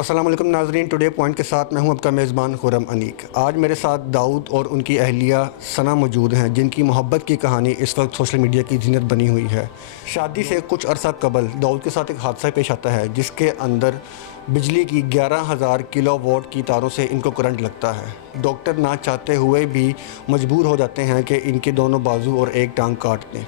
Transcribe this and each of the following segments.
अस्सलाम वालेकुम नाज़रीन। टुडे पॉइंट के साथ मैं हूं आपका मेज़बान खुरम अनीक। आज मेरे साथ दाऊद और उनकी अहलिया सना मौजूद हैं, जिनकी मोहब्बत की कहानी इस वक्त सोशल मीडिया की ज़ीनत बनी हुई है। शादी से कुछ अरसा कबल दाऊद के साथ एक हादसा पेश आता है, जिसके अंदर बिजली की 11,000 किलोवाट की तारों से इनको करंट लगता है। डॉक्टर ना चाहते हुए भी मजबूर हो जाते हैं कि इनके दोनों बाजू और एक टांग काट दें।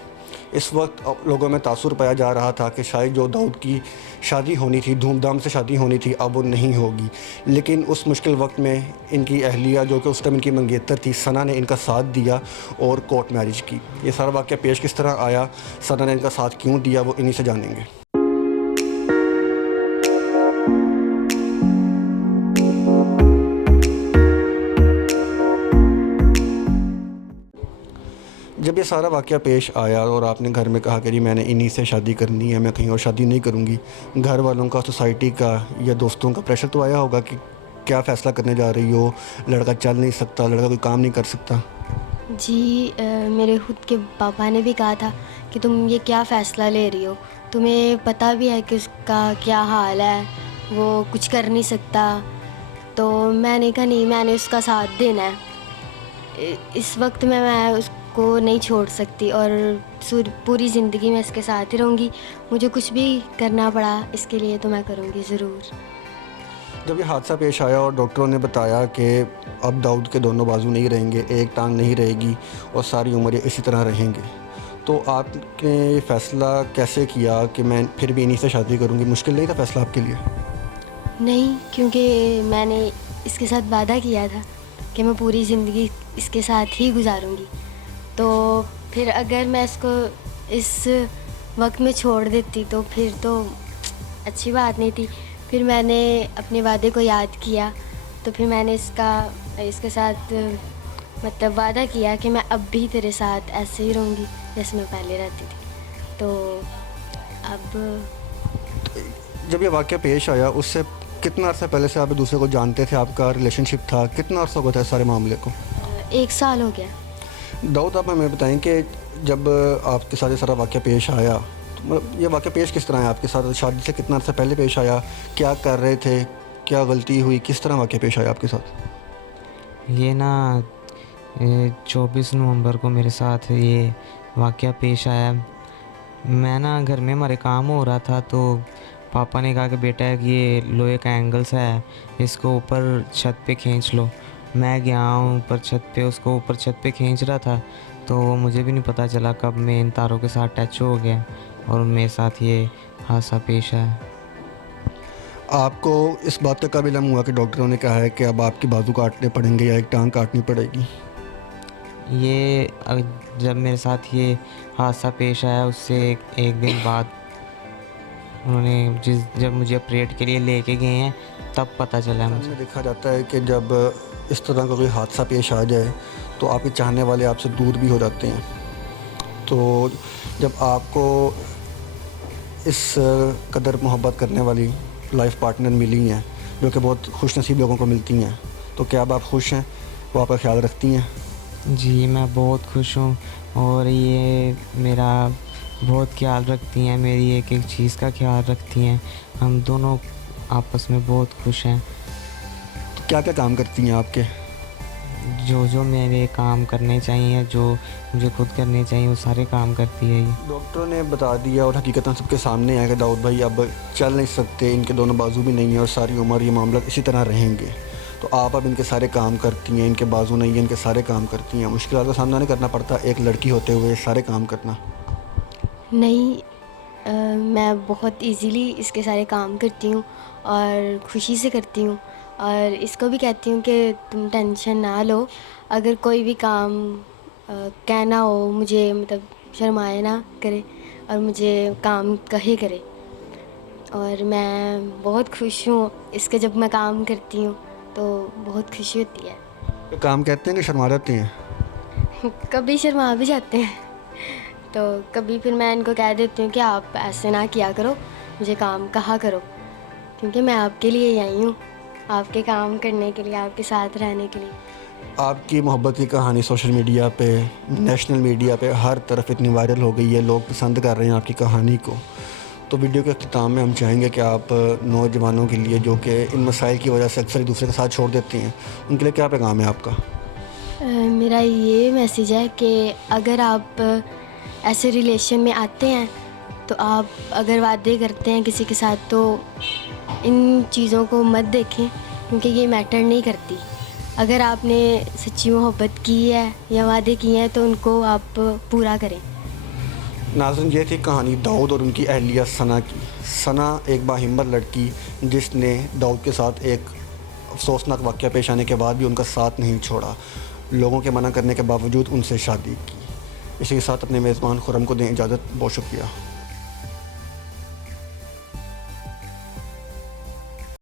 इस वक्त लोगों में तासुर पाया जा रहा था कि शायद जो दाऊद की शादी होनी थी, धूमधाम से शादी होनी थी, अब वो नहीं होगी। लेकिन उस मुश्किल वक्त में इनकी अहलिया, जो कि उस टाइम इनकी मंगेतर थी, सना ने इनका साथ दिया और कोर्ट मैरिज की। ये सारा वाक़या पेश किस तरह आया, सना ने इनका साथ क्यों दिया, वो इन्हीं से जानेंगे। जब ये सारा वाक़या पेश आया और आपने घर में कहा कि जी मैंने इन्हीं से शादी करनी है, मैं कहीं और शादी नहीं करूँगी, घर वालों का, सोसाइटी का या दोस्तों का प्रेशर तो आया होगा कि क्या फ़ैसला करने जा रही हो, लड़का चल नहीं सकता, लड़का कोई काम नहीं कर सकता। जी मेरे खुद के पापा ने भी कहा था कि तुम ये क्या फ़ैसला ले रही हो, तुम्हें पता भी है कि उसका क्या हाल है, वो कुछ कर नहीं सकता। तो मैंने कहा नहीं, मैंने उसका साथ देना है। इस वक्त में मैं उसको नहीं छोड़ सकती और पूरी ज़िंदगी मैं इसके साथ ही रहूँगी। मुझे कुछ भी करना पड़ा इसके लिए तो मैं करूँगी ज़रूर। जब ये हादसा पेश आया और डॉक्टरों ने बताया कि अब दाऊद के दोनों बाजू नहीं रहेंगे, एक टांग नहीं रहेगी और सारी उम्र ये इसी तरह रहेंगे, तो आपने फ़ैसला कैसे किया कि मैं फिर भी इन्हीं से शादी करूँगी? मुश्किल नहीं था फ़ैसला आपके लिए? नहीं, क्योंकि मैंने इसके साथ वादा किया था कि मैं पूरी ज़िंदगी इसके साथ ही गुजारूंगी। तो फिर अगर मैं इसको इस वक्त में छोड़ देती तो फिर तो अच्छी बात नहीं थी। फिर मैंने अपने वादे को याद किया, तो फिर मैंने इसके साथ मतलब वादा किया कि मैं अब भी तेरे साथ ऐसे ही रहूँगी जैसे मैं पहले रहती थी। तो अब जब ये वाक़या पेश आया उससे कितना अर्सा पहले से आप एक दूसरे को जानते थे, आपका रिलेशनशिप था, कितना अर्सा हो गया था इस सारे मामले को? 1 साल हो गया। दाऊद, आप हमें बताएं कि जब आपके साथ ये सारा वाक़या पेश आया, तो मतलब ये वाक़या पेश किस तरह आया आपके साथ? शादी से कितना अर्सा पहले पेश आया? क्या कर रहे थे? क्या गलती हुई? किस तरह वाक़या पेश आया आपके साथ? ये ना 24 नवंबर को मेरे साथ ये वाक़या पेश आया। मैं ना घर में हमारे काम हो रहा था, तो पापा ने कहा कि बेटा ये लोहे का एंगल्स है, इसको ऊपर छत पे खींच लो। मैं गया हूँ ऊपर छत पे, उसको ऊपर छत पे खींच रहा था, तो मुझे भी नहीं पता चला कब मैं इन तारों के साथ टच हो गया और मेरे साथ ये हादसा पेश आया। आपको इस बात का कब इल्म हुआ कि डॉक्टरों ने कहा है कि अब आपकी बाजू काटने पड़ेंगे या एक टांग काटनी पड़ेगी? ये जब मेरे साथ ये हादसा पेश आया उससे एक दिन बाद उन्होंने जब मुझे ऑपरेट के लिए लेके गए हैं तब पता चला में मुझे। देखा जाता है कि जब इस तरह का कोई हादसा पेश आ जाए तो आपके चाहने वाले आपसे दूर भी हो जाते हैं। तो जब आपको इस कदर मोहब्बत करने वाली लाइफ पार्टनर मिली हैं, जो कि बहुत खुशनसीब लोगों को मिलती हैं, तो क्या अब आप खुश हैं? वो आपका ख्याल रखती हैं? जी, मैं बहुत खुश हूँ और ये मेरा बहुत ख्याल रखती हैं, मेरी एक-एक चीज़ का ख्याल रखती हैं। हम दोनों आपस में बहुत खुश हैं। तो क्या क्या काम करती हैं आपके? जो मेरे काम करने चाहिए, जो मुझे खुद करने चाहिए, वो सारे काम करती है ये। डॉक्टरों ने बता दिया और हकीकतन सबके सामने है कि दाऊद भाई अब चल नहीं सकते, इनके दोनों बाजू भी नहीं है और सारी उम्र ये मामला इसी तरह रहेंगे। तो आप अब इनके सारे काम करती हैं, इनके बाजू नहीं है, इनके सारे काम करती हैं। मुश्किलात का सामना नहीं करना पड़ता एक लड़की होते हुए सारे काम करना? नहीं, मैं बहुत इजीली इसके सारे काम करती हूँ और खुशी से करती हूँ और इसको भी कहती हूँ कि तुम टेंशन ना लो। अगर कोई भी काम कहना हो मुझे, मतलब शर्माए ना करे और मुझे काम कहे करे। और मैं बहुत खुश हूँ इसके, जब मैं काम करती हूँ तो बहुत खुशी होती है। तो काम कहते हैं कि शर्मा जाते हैं? कभी शर्मा भी जाते हैं, तो कभी फिर मैं इनको कह देती हूँ कि आप ऐसे ना किया करो, मुझे काम कहा करो, क्योंकि मैं आपके लिए ही आई हूँ, आपके काम करने के लिए, आपके साथ रहने के लिए। आपकी मोहब्बत की कहानी सोशल मीडिया पे, नेशनल मीडिया पे हर तरफ इतनी वायरल हो गई है, लोग पसंद कर रहे हैं आपकी कहानी को। तो वीडियो के अख्ताम में हम चाहेंगे कि आप नौजवानों के लिए जो कि इन मसाइल की वजह से अक्सर एक दूसरे के साथ छोड़ देती हैं, उनके लिए क्या पैगाम है आपका? मेरा ये मैसेज है कि अगर आप ऐसे रिलेशन में आते हैं तो आप अगर वादे करते हैं किसी के साथ तो इन चीज़ों को मत देखें, क्योंकि ये मैटर नहीं करती। अगर आपने सच्ची मोहब्बत की है या वादे किए हैं तो उनको आप पूरा करें। नाज़रीन, ये थी कहानी दाऊद और उनकी अहलिया सना की। सना एक बाहिम्मत लड़की जिसने दाऊद के साथ एक अफसोसनाक वाक़या पेश आने के बाद भी उनका साथ नहीं छोड़ा, लोगों के मना करने के बावजूद उनसे शादी की। इसी के साथ अपने मेज़बान खुर्रम को दें इजाज़त। बहुत शुक्रिया।